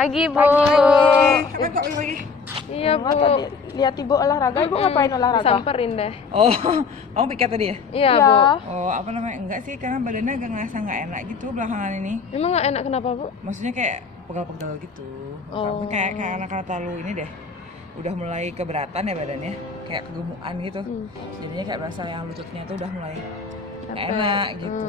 Pagi, Bu. Pagi. Kapan kok pagi? Iya, Bu. Tadi lihat ibu olahraga, ibu ngapain olahraga? Disamperin deh. Oh, kamu piket tadi ya? Iya, Iya. Bu. Oh, apa namanya? Enggak sih, karena badannya agak ngerasa nggak enak gitu belakangan ini. Emang nggak enak kenapa, Bu? Maksudnya kayak pegal-pegal gitu. Oh. Kayak karena terlalu ini deh. Udah mulai keberatan ya badannya, kayak kegemukan gitu. Jadinya kayak berasa yang lututnya tuh udah mulai nggak Capek. enak gitu.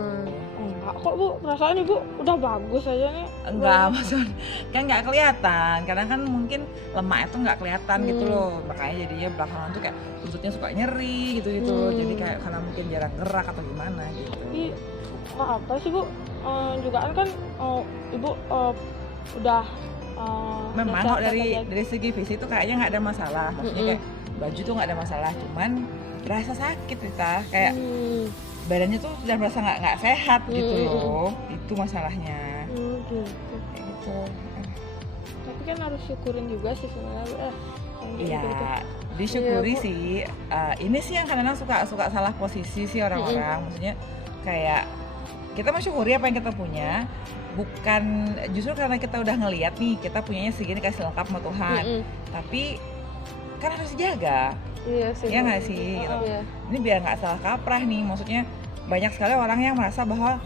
Enggak kok bu, perasaan ibu udah bagus aja nih. Enggak, maksudnya kan nggak kelihatan. Kadang kan mungkin lemaknya tuh nggak kelihatan gitu loh. Makanya jadinya belakangan tuh kayak lututnya suka nyeri gitu-gitu. Jadi kayak karena mungkin jarang gerak atau gimana gitu. Tapi apa sih bu? Juga kan ibu udah Memang sehat kok dari aja. segi fisik tuh kayaknya nggak ada masalah. Maksudnya kayak baju tuh nggak ada masalah. Cuman rasa sakit Rita, kayak badannya tuh udah merasa nggak sehat gitu loh. Itu masalahnya. Gitu. Kayak gitu. Tapi kan harus syukurin juga sih sebenarnya. Iya, disyukuri sih. Ini sih yang kadang-kadang suka salah posisi sih orang-orang. Maksudnya kayak kita mensyukuri apa yang kita punya, bukan justru karena kita udah ngelihat nih kita punyanya segini kasih lengkap sama Tuhan. Tapi kan harus dijaga. Iya sih. Iya Bu. nggak sih? Gitu. Iya. Ini biar nggak salah kaprah nih. Maksudnya banyak sekali orang yang merasa bahwa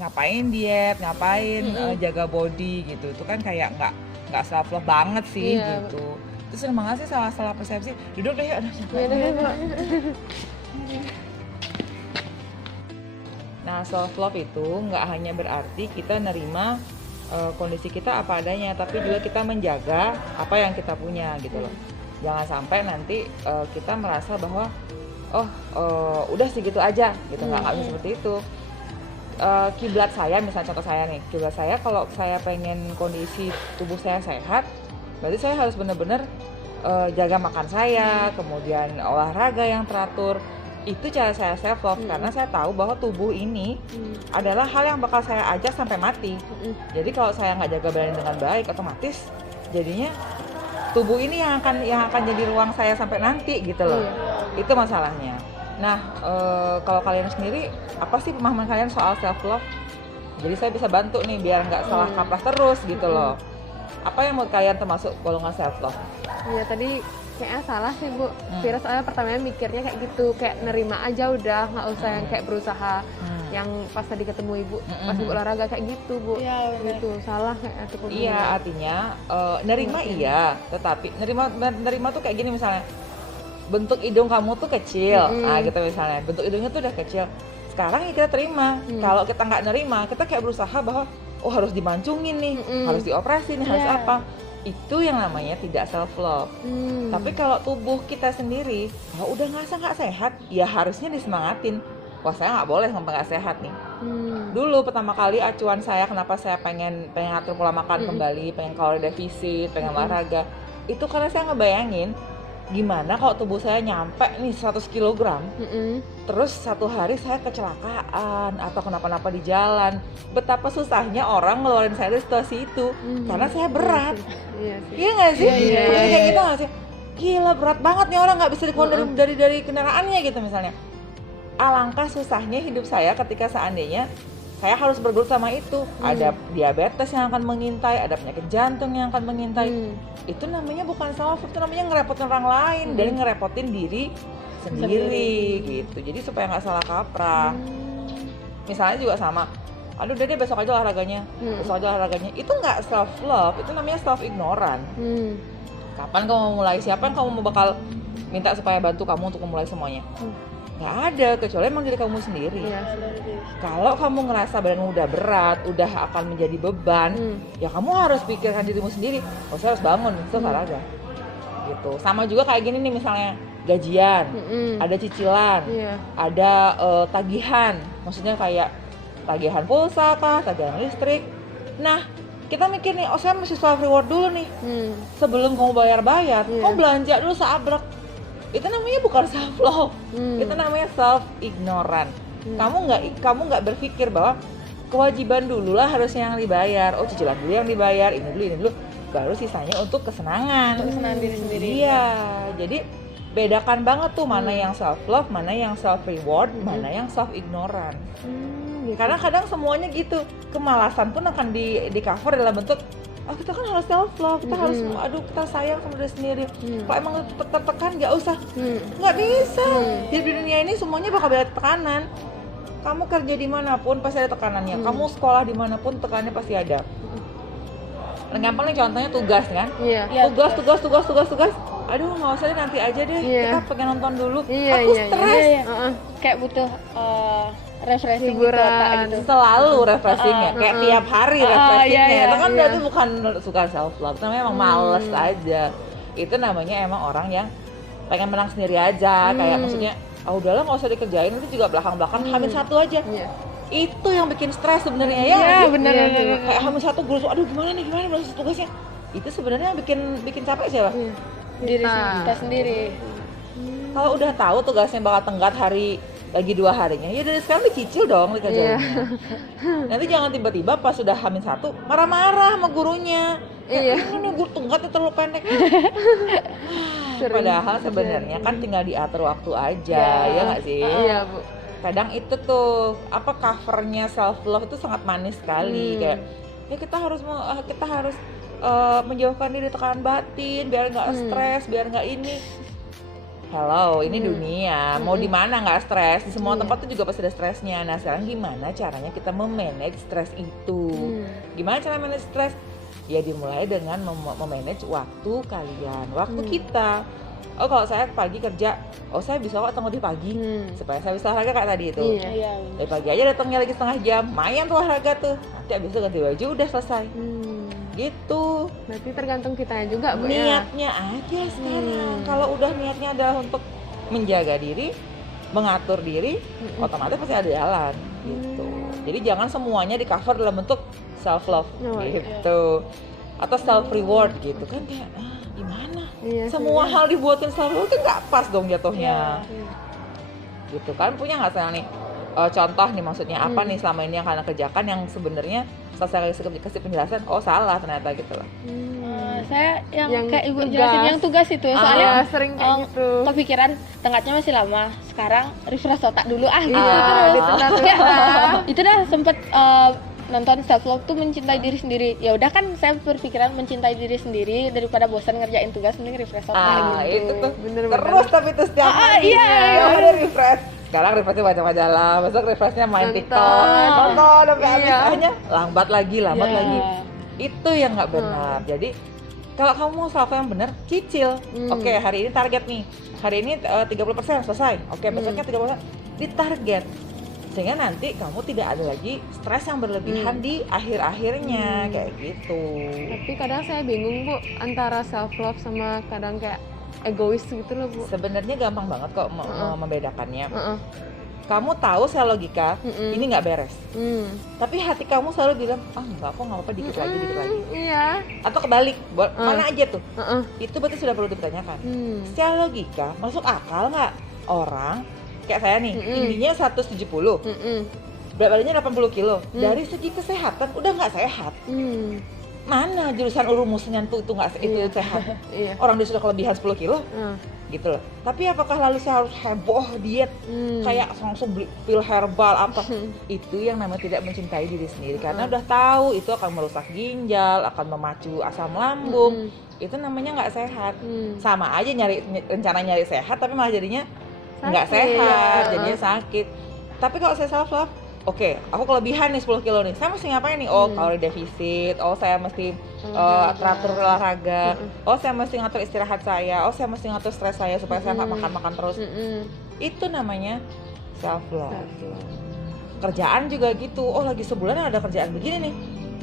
ngapain diet, ngapain jaga body gitu. Itu kan kayak nggak self love banget sih gitu. Terus emang sih salah persepsi. Duduk deh, aduh. Iya deh, Bu. Nah, self love itu nggak hanya berarti kita nerima kondisi kita apa adanya, tapi juga kita menjaga apa yang kita punya gitu loh. Jangan sampai nanti kita merasa bahwa udah segitu aja gitu, nggak bisa seperti itu. Kiblat saya, misalnya contoh saya nih, kiblat saya kalau saya pengen kondisi tubuh saya sehat, berarti saya harus benar-benar jaga makan saya, kemudian olahraga yang teratur. Itu cara saya self love karena saya tahu bahwa tubuh ini adalah hal yang bakal saya ajak sampai mati. Jadi kalau saya nggak jaga badan dengan baik, otomatis jadinya tubuh ini yang akan jadi ruang saya sampai nanti gitu loh. Itu masalahnya. Nah, kalau kalian sendiri apa sih pemahaman kalian soal self love? Jadi saya bisa bantu nih biar nggak salah kaprah terus gitu loh. Apa yang menurut kalian termasuk golongan self love? Iya tadi kayaknya salah sih Bu. Vira soalnya pertamanya mikirnya kayak gitu, kayak nerima aja udah, nggak usah yang kayak berusaha. Yang pas tadi ketemu ibu, pas ibu olahraga kayak gitu Bu. Iya, gitu, salah kayak itu. Iya, artinya nerima iya, tetapi nerima tuh kayak gini misalnya. Bentuk hidung kamu tuh kecil, nah gitu misalnya. Bentuk hidungnya tuh udah kecil. Sekarang ya kita terima. Kalau kita nggak nerima, kita kayak berusaha bahwa harus dimancungin nih, harus dioperasi nih, harus apa. Itu yang namanya tidak self love. Tapi kalau tubuh kita sendiri kalau udah ngerasa nggak sehat, ya harusnya disemangatin. Wah, saya nggak boleh sampai nggak sehat nih. Dulu pertama kali acuan saya kenapa saya pengen atur pola makan kembali, pengen kalori defisit, pengen olahraga, itu karena saya ngebayangin gimana kalau tubuh saya nyampe nih 100 kg, terus satu hari saya kecelakaan atau kenapa-napa di jalan, betapa susahnya orang ngeluarin saya dari situasi itu karena saya berat. Iya nggak sih? Kayak gitu nggak sih? Gila, berat banget nih orang, nggak bisa dikeluarin dari kendaraannya gitu misalnya. Alangkah susahnya hidup saya ketika seandainya saya harus bergelut sama itu. Ada diabetes yang akan mengintai, ada penyakit jantung yang akan mengintai. Itu namanya bukan self love, itu namanya ngerepotin orang lain dan ngerepotin diri sendiri gitu. Jadi supaya nggak salah kaprah. Misalnya juga sama, aduh udah deh besok aja olahraganya, itu nggak self love, itu namanya self ignoran. Kapan kamu mau mulai? Siapa yang kamu bakal minta supaya bantu kamu untuk memulai semuanya? Nggak ada, kecuali emang diri kamu sendiri. Kalau kamu ngerasa badanmu udah berat, udah akan menjadi beban, ya kamu harus pikirkan dirimu sendiri. Saya harus bangun, itu olahraga. Gitu. Sama juga kayak gini nih misalnya gajian, ada cicilan, ada tagihan, maksudnya kayak tagihan pulsa kah, tagihan listrik. Nah, kita mikir nih, saya mesti self reward dulu nih. Sebelum kamu bayar, kamu belanja dulu seabrek. Itu namanya bukan self love, itu namanya self ignoran. Kamu nggak berpikir bahwa kewajiban dulu lah harusnya yang dibayar. Cicilan dulu yang dibayar, ini dulu, baru sisanya untuk kesenangan. Kesenangan diri sendiri. Iya, jadi bedakan banget tuh mana yang self love, mana yang self reward, mana yang self ignoran. Karena kadang semuanya gitu, kemalasan pun akan di cover dalam bentuk oh kita kan harus self love, kita harus kita sayang sama diri sendiri. Kalau emang tertekan nggak usah, nggak bisa. Di dunia ini semuanya bakal banyak tekanan. Kamu kerja dimanapun pasti ada tekanannya. Kamu sekolah dimanapun tekanannya pasti ada. Gampang nih contohnya tugas kan? Tugas. Aduh nggak usah deh, nanti aja deh. Kita pengen nonton dulu. Aku stres. Kayak butuh refreshing gitu, hiburan gitu. Selalu refreshingnya, kayak tiap hari refreshingnya. Itu kan berarti bukan suka self love, tapi emang males aja. Itu namanya emang orang yang pengen menang sendiri aja. Kayak maksudnya, oh udahlah nggak usah dikerjain, nanti juga belakang-belakang hamil satu aja. Itu yang bikin stres sebenarnya ya. Benar. Kayak hamil satu gue, aduh gimana belum selesai tugasnya. Itu sebenarnya yang bikin capek siapa? Diri kita sendiri. Kalau udah tahu tugasnya bakal tenggat hari lagi 2 harinya, ya dari sekarang dicicil dong dikerjainnya. Nanti jangan tiba-tiba pas sudah hamil 1 marah-marah sama gurunya. Ini guru tenggatnya terlalu pendek. Padahal sebenarnya kan tinggal diatur waktu aja, ya nggak sih? Iya Bu. Kadang itu tuh covernya self love itu sangat manis sekali, kayak ya kita harus menjauhkan diri tekanan batin biar nggak stres, biar nggak ini. Hello, ini dunia, mau di mana nggak stres, di semua tempat tuh juga pasti ada stresnya. Nah sekarang gimana caranya kita memanage stres itu? Gimana cara manage stres? Ya dimulai dengan memanage waktu kalian, waktu kita. Oh kalau saya pagi kerja, saya bisa kok datang lebih pagi supaya saya bisa olahraga kayak tadi itu. Dari pagi aja datangnya lagi setengah jam, mayan tuh olahraga tuh. Nanti abis itu ganti baju udah selesai. Gitu. Berarti tergantung kitanya juga Bu. Niatnya aja sekarang. Kalau udah niatnya adalah untuk menjaga diri, mengatur diri, otomatis pasti ada jalan gitu. Jadi jangan semuanya di cover dalam bentuk self love gitu. Atau self reward gitu kan, kayak gimana? Semua hal dibuatin self reward kan nggak pas dong jatuhnya. Gitu kan, punya nggak saya nih contoh nih, maksudnya apa nih selama ini yang kalian kerjakan yang sebenarnya setelah saya kasih penjelasan, salah ternyata gitu loh. Saya yang kayak ibu jelasin yang tugas itu ya, soalnya sering kayak gitu. Kepikiran tengahnya masih lama, sekarang refresh otak dulu gitu terus. Itu dah sempet nonton self love tuh mencintai diri sendiri. Ya udah kan saya berpikiran mencintai diri sendiri daripada bosan ngerjain tugas, mending refresh otak gitu. Itu tuh Bener. terus tapi itu setiap hari. Ada refresh. Sekarang refreshnya baca majalah, besok refreshnya main TikTok, nonton sampai habis, akhirnya lambat lagi. Itu yang nggak benar. Jadi kalau kamu mau self yang benar, cicil. Oke, hari ini target nih. Hari ini 30% selesai. Oke, besoknya 30% ditarget. Sehingga nanti kamu tidak ada lagi stres yang berlebihan di akhir-akhirnya kayak gitu. Tapi kadang saya bingung Bu, antara self love sama kadang kayak egois gitu loh Bu. Sebenarnya gampang banget kok membedakannya. Kamu tahu secara logika ini nggak beres. Tapi hati kamu selalu bilang, nggak apa-apa, dikit lagi. Iya. Atau kebalik, mana aja tuh. Itu berarti sudah perlu dipertanyakan. Secara logika, masuk akal nggak orang kayak saya nih, tingginya 170, berat badannya 80 kilo. Dari segi kesehatan udah nggak sehat. Mana jurusan urumusnya itu nggak itu sehat. Orang dia sudah kelebihan 10 kilo gitu loh. Tapi apakah lalu saya harus heboh diet kayak langsung beli pil herbal apa? Itu yang namanya tidak mencintai diri sendiri, karena udah tahu itu akan merusak ginjal, akan memacu asam lambung. Itu namanya nggak sehat. Sama aja rencana nyari sehat tapi malah jadinya nggak sehat, jadinya sakit. Tapi kalau saya self love, oke, aku kelebihan nih 10 kilo nih, saya mesti ngapain nih? Kalori defisit, saya mesti teratur olahraga, saya mesti ngatur istirahat saya, saya mesti ngatur stres saya supaya saya nggak makan terus. Itu namanya self love. Kerjaan juga gitu, lagi sebulan ada kerjaan begini nih,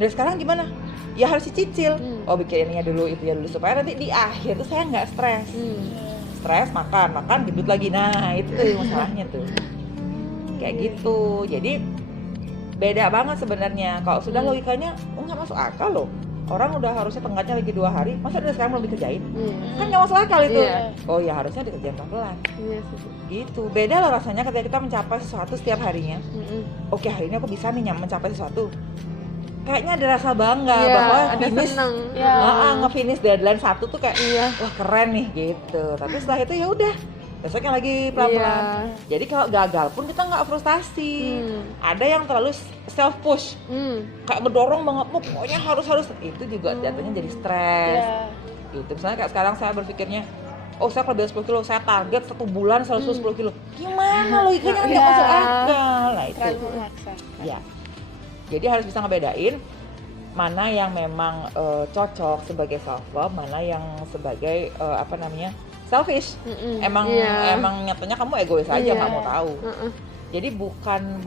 dari sekarang gimana? Ya harus dicicil, bikin ininya dulu, itu ya dulu, supaya nanti di akhir tuh saya nggak stres. Stres, makan, gendut lagi, nah itu tuh masalahnya tuh. Kayak gitu. Jadi beda banget sebenarnya. Kalau sudah logikanya nggak masuk akal loh. Orang udah harusnya tenggatnya lagi 2 hari, masa dari sekarang belum dikerjain? Kan nggak masuk akal itu. Ya harusnya dikerjain pelan-pelan. Gitu. Beda loh rasanya ketika kita mencapai sesuatu setiap harinya. Oke, hari ini aku bisa nih mencapai sesuatu. Kayaknya ada rasa bangga bahwa ada finish, seneng. nge-finish deadline 1 tuh kayak wah keren nih gitu. Tapi setelah itu ya udah besoknya lagi pelan-pelan. Iya. Jadi kalau gagal pun kita nggak frustasi. Ada yang terlalu self push, kayak ngedorong banget, pokoknya harus itu juga jatuhnya jadi stres. Gitu. Misalnya kayak sekarang saya berpikirnya, oh saya kelebihan 10 kilo, saya target 1 bulan 110 kilo. Gimana logikanya nggak masuk akal. Nah itu. Terlalu memaksa. Ya. Jadi harus bisa ngebedain mana yang memang cocok sebagai self love, mana yang sebagai selfish. Emang nyatanya kamu egois aja nggak mau tahu. Jadi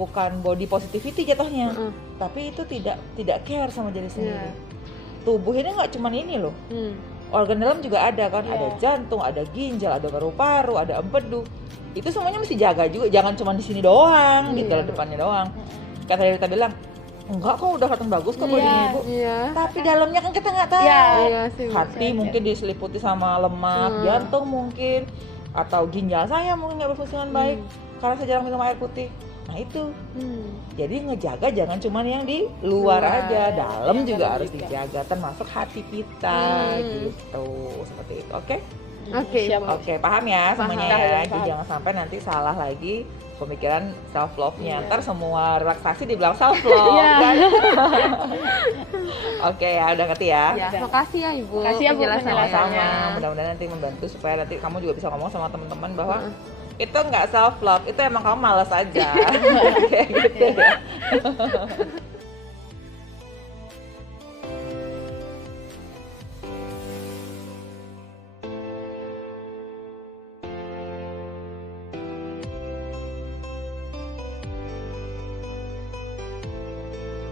bukan body positivity jatuhnya, tapi itu tidak care sama diri sendiri. Tubuh ini nggak cuma ini loh, organ dalam juga ada kan, ada jantung, ada ginjal, ada paru-paru, ada empedu. Itu semuanya mesti jaga juga, jangan cuma di sini doang, di depannya doang. Kata kita bilang, enggak kok udah kelihatan bagus kok bodinya ibu, tapi dalamnya kan kita nggak tahu. Hati mungkin diseliputi sama lemak, jantung mungkin, atau ginjal saya mungkin nggak berfungsi dengan baik karena saya jarang minum air putih. Nah itu, jadi ngejaga jangan cuma yang di luar aja, dalam juga harus dijaga, termasuk hati kita gitu, seperti itu. Oke? Oke, paham ya semuanya ya. Jadi jangan sampai nanti salah lagi pemikiran self love-nya. Ntar semua relaksasi dibilang self love kan. Oke ya, udah ngerti ya. Makasih ya Ibu. Makasih ya Bu penjelasannya. Sama-sama. Mudah-mudahan nanti membantu supaya nanti kamu juga bisa ngomong sama teman-teman bahwa itu nggak self love, itu emang kamu malas aja. Kayak gitu ya.